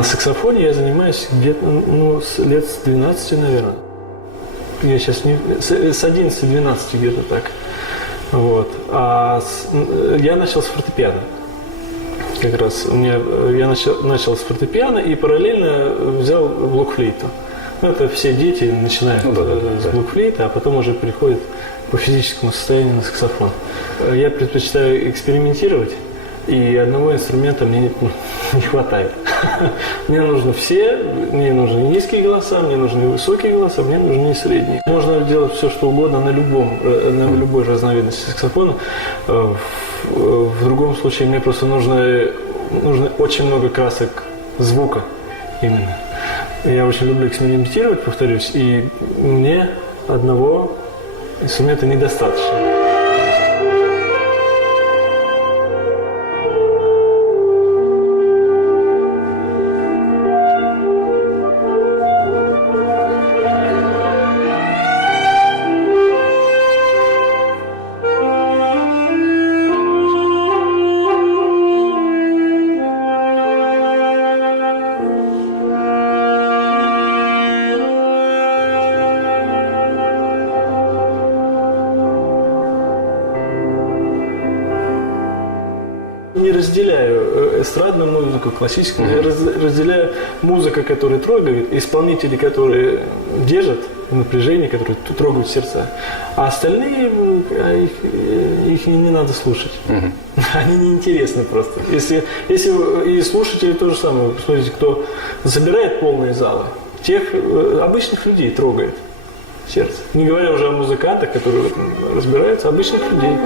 на саксофоне я занимаюсь где-то лет с 12, наверное. Я сейчас не... С 11-12 где-то так. Вот. Я начал с фортепиано. Как раз я начал с фортепиано и параллельно взял блокфлейту. Это все дети начинают с блокфлейта, а потом уже приходят по физическому состоянию на саксофон. Я предпочитаю экспериментировать, и одного инструмента мне не хватает. Мне нужны все, мне нужны низкие голоса, мне нужны высокие голоса, мне нужны средние. Можно делать все, что угодно на любой разновидности саксофона. В другом случае мне просто нужно очень много красок звука именно. Я очень люблю экспериментировать, повторюсь, и мне одного инструмента недостаточно. Не разделяю эстрадную музыку, классическую, я разделяю музыку, которая трогает, исполнители, которые держат напряжение, которые трогают сердца, а остальные, их не надо слушать. Они неинтересны просто. Если и слушатели то же самое, вы посмотрите, кто забирает полные залы, тех обычных людей трогает сердце. Не говоря уже о музыкантах, которые разбираются, обычных людей.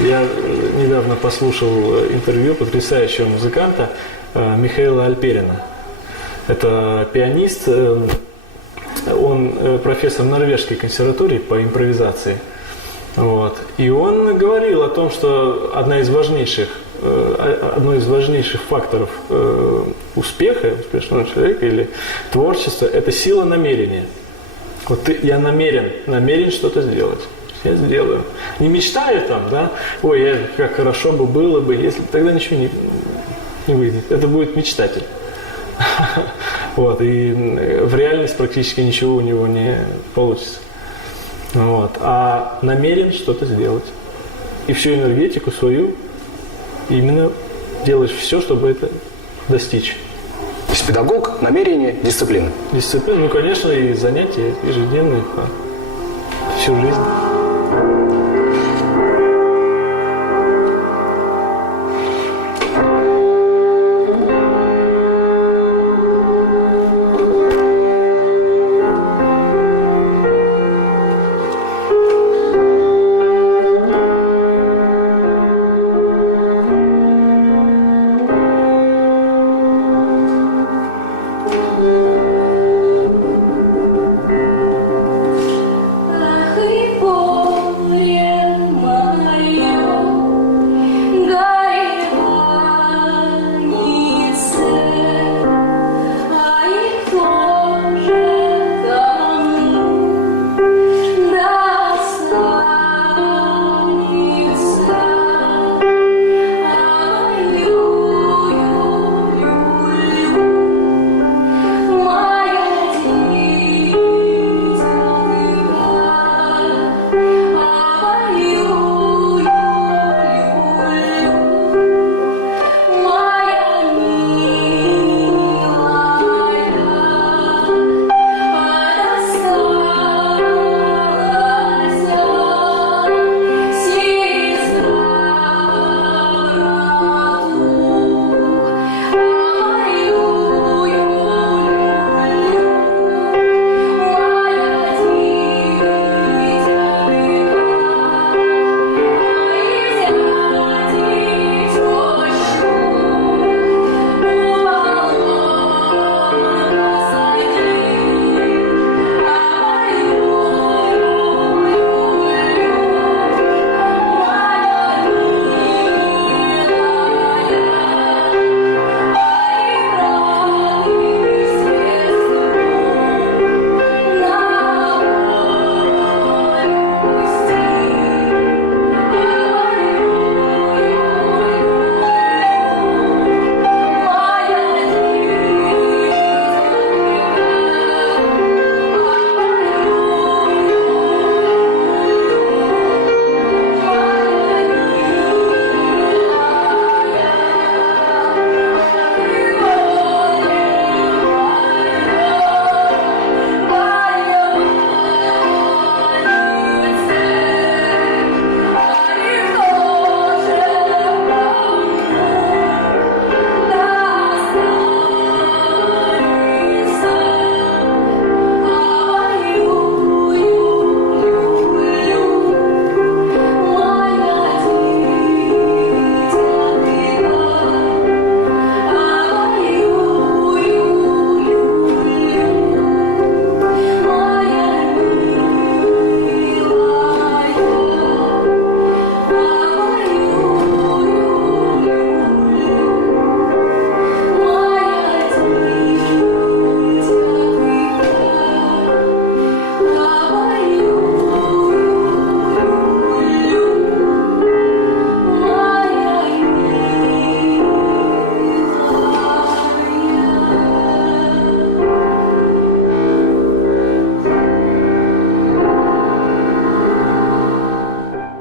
Я недавно послушал интервью потрясающего музыканта Михаила Альперина. Это пианист, он профессор Норвежской консерватории по импровизации. Вот. И он говорил о том, что одно из важнейших факторов успеха успешного человека или творчества – это сила намерения. Вот я намерен что-то сделать. Я сделаю. Не мечтаю там, да, как хорошо бы было бы, если тогда ничего не выйдет. Это будет мечтатель. Вот, и в реальность практически ничего у него не получится. Вот. А намерен что-то сделать. И всю энергетику свою именно делаешь все, чтобы это достичь. То есть педагог, намерение, дисциплина. Дисциплина, конечно, и занятия ежедневные. всю жизнь.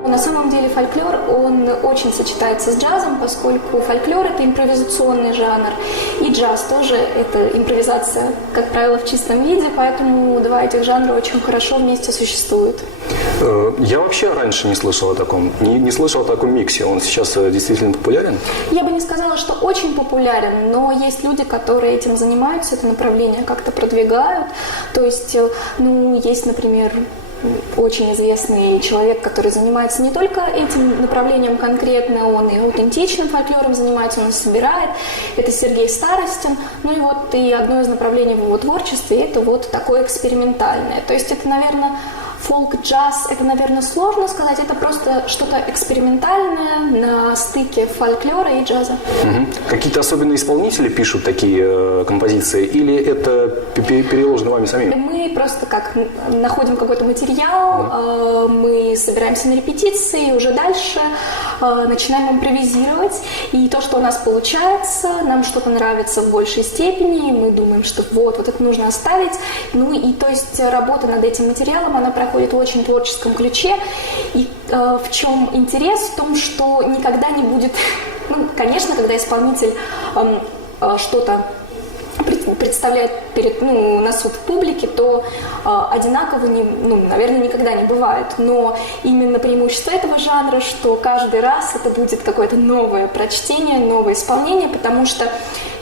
На самом деле фольклор, он очень сочетается с джазом, поскольку фольклор – это импровизационный жанр, и джаз тоже – это импровизация, как правило, в чистом виде, поэтому два этих жанра очень хорошо вместе существуют. Я вообще раньше не слышал о таком, не слышал о таком миксе. Он сейчас действительно популярен? Я бы не сказала, что очень популярен, но есть люди, которые этим занимаются, это направление как-то продвигают. То есть, есть, например, очень известный человек, который занимается не только этим направлением конкретно, он и аутентичным фольклором занимается, он и собирает. Это Сергей Старостин. И одно из направлений в его творчестве – это вот такое экспериментальное. То есть это, наверное, фолк-джаз, это, наверное, сложно сказать, это просто что-то экспериментальное на стыке фольклора и джаза. Угу. Какие-то особенные исполнители пишут такие композиции, или это переложено вами самим? Мы просто находим какой-то материал, мы собираемся на репетиции, и уже дальше начинаем импровизировать, и то, что у нас получается, нам что-то нравится в большей степени, мы думаем, что вот это нужно оставить, то есть работа над этим материалом, она проходит в очень творческом ключе, и в чем интерес? В том, что никогда не будет, конечно, когда исполнитель что-то представляет на суд публики, то одинаково, наверное, никогда не бывает. Но именно преимущество этого жанра, что каждый раз это будет какое-то новое прочтение, новое исполнение, потому что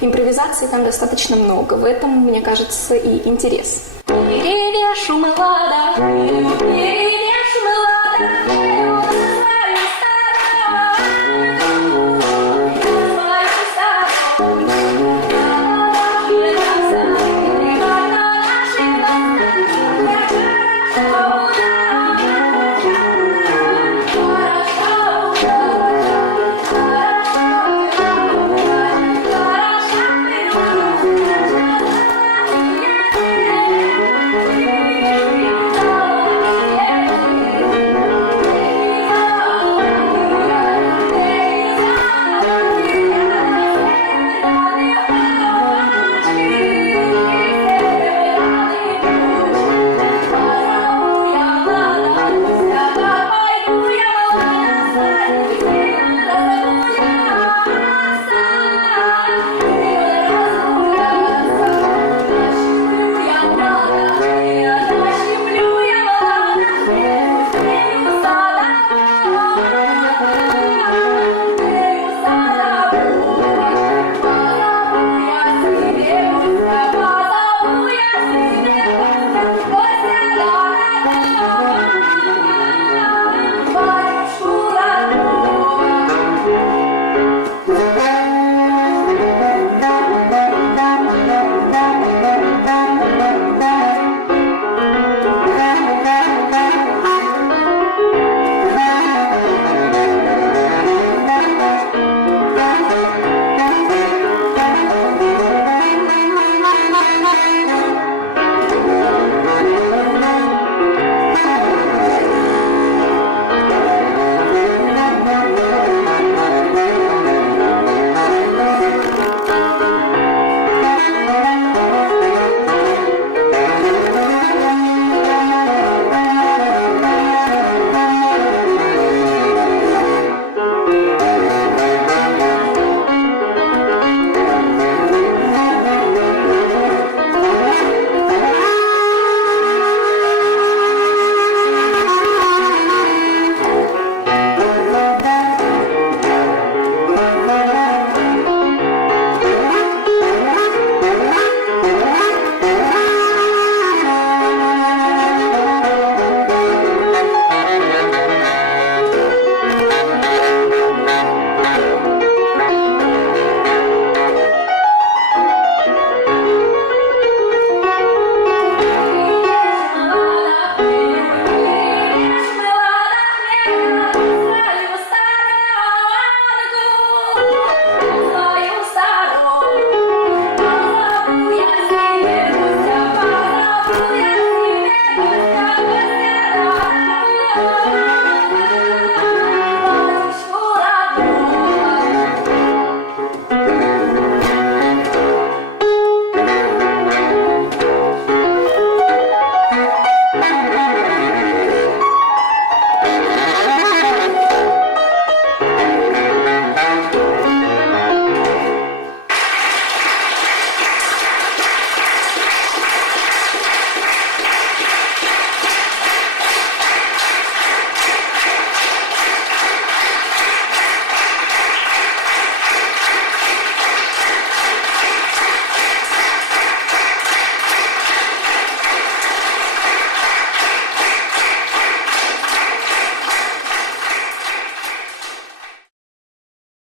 импровизации там достаточно много. В этом, мне кажется, и интерес. Деревья, шум и вода,